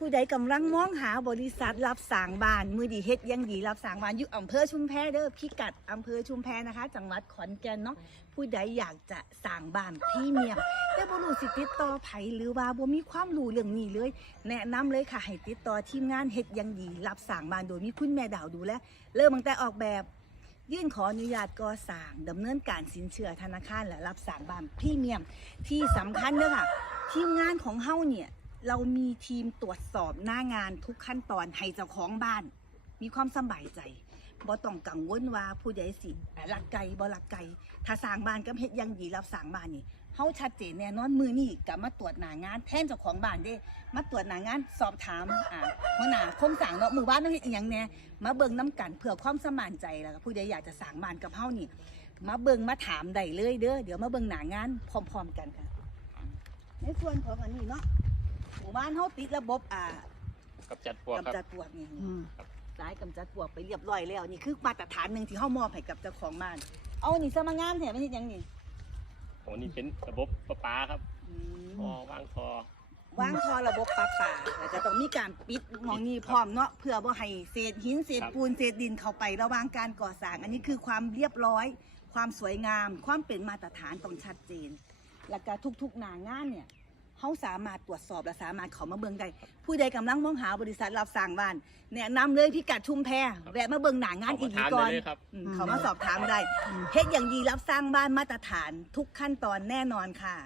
ผู้ใดกำลังมองหาบริษัทรับสร้างบ้าน มือดีเฮ็ดยังดีรับสร้างบ้านอยู่อำเภอชุมแพเด้อพิกัดอำเภอชุมแพนะคะ จังหวัดขอนแก่นเนาะผู้ใดอยากจะสร้างบ้านพรีเมียมแต่บ่รู้สิติดต่อไผหรือว่าบ่มีความรู้เรื่องนี้เลย แนะนำเลยค่ะให้ติดต่อทีมงานเฮ็ดยังดีรับสร้างบ้านโดยมีคุณแม่ดาวดูแลเริ่มตั้งแต่ออกแบบยื่นขออนุญาตก่อสร้างดำเนินการสินเชื่อธนาคารและรับสร้างบ้านพรีเมียม ที่สำคัญเด้อค่ะ ทีมงานของเฮาเนี่ย เรามีทีมตรวจสอบหน้างานทุกขั้นตอนให้เจ้าของบ้าน มีความสบายใจบ่ต้องกังวลว่าผู้ใดสิหลักไก่บ่หลักไก่ถ้าสร้างบ้านกับเฮ็ดยังดีรับสร้างบ้านนี่เฮาชัดเจนแน่นอนมือนี่ก็มาตรวจหน้างาน แทนเจ้าของบ้านเด้ มาตรวจหน้างานสอบถามอ่าหัวหน้าโครงสร้างเนาะหมู่บ้านต้องเฮ็ดอีหยังแน่มาเบิ่งน้กันเพื่อความสมานใจแล้วผู้ใดอยากจะสร้างบ้านกับเฮานี่ มาเบิ่งมาถามได้เลยเด้อเดี๋ยวมาเบิ่งหน้างานพร้อม ๆ กันค่ะในส่วนของอันนี้เนาะ หมู่บ้านเฮาติดระบบอ่ากับจัดพวกครับ กำจัดปลวกนี่อืมสายกำจัดปลวกไปเรียบร้อยแล้วนี่คือมาตรฐานหนึ่งที่เฮามอบให้กับเจ้าของบ้าน เอานี่สมางามแท้ไม่ใช่หยังนี่โอ้นี่เป็นระบบประปาครับอืมท่อวางท่อวางท่อระบบปลาป่าแล้วก็ต้องมีการปิดหมองนี้พร้อมเนาะเพื่อบ่ให้เศษหินเศษครับปูนเศษดินเข้าไประหว่างการก่อสร้าง อันนี้คือความเรียบร้อย ความสวยงาม ความเป็นมาตรฐานต้องชัดเจน แล้วก็ทุกๆหนางานเนี่ย เขาสามารถตรวจสอบและสามารถเขามาเบิ่งได้ผู้ใดกำลังมองหาบริษัทรับสร้างบ้านแนะนำเลยพิกัดชุมแพแวะมาเบิ่งหนางานอีกเขดีมาถามก่อนได้เลยครับ อืมเขามาสอบถามได้เฮ็ดอย่างดีรับสร้างบ้านมาตรฐานทุกขั้นตอนแน่นอนค่ะ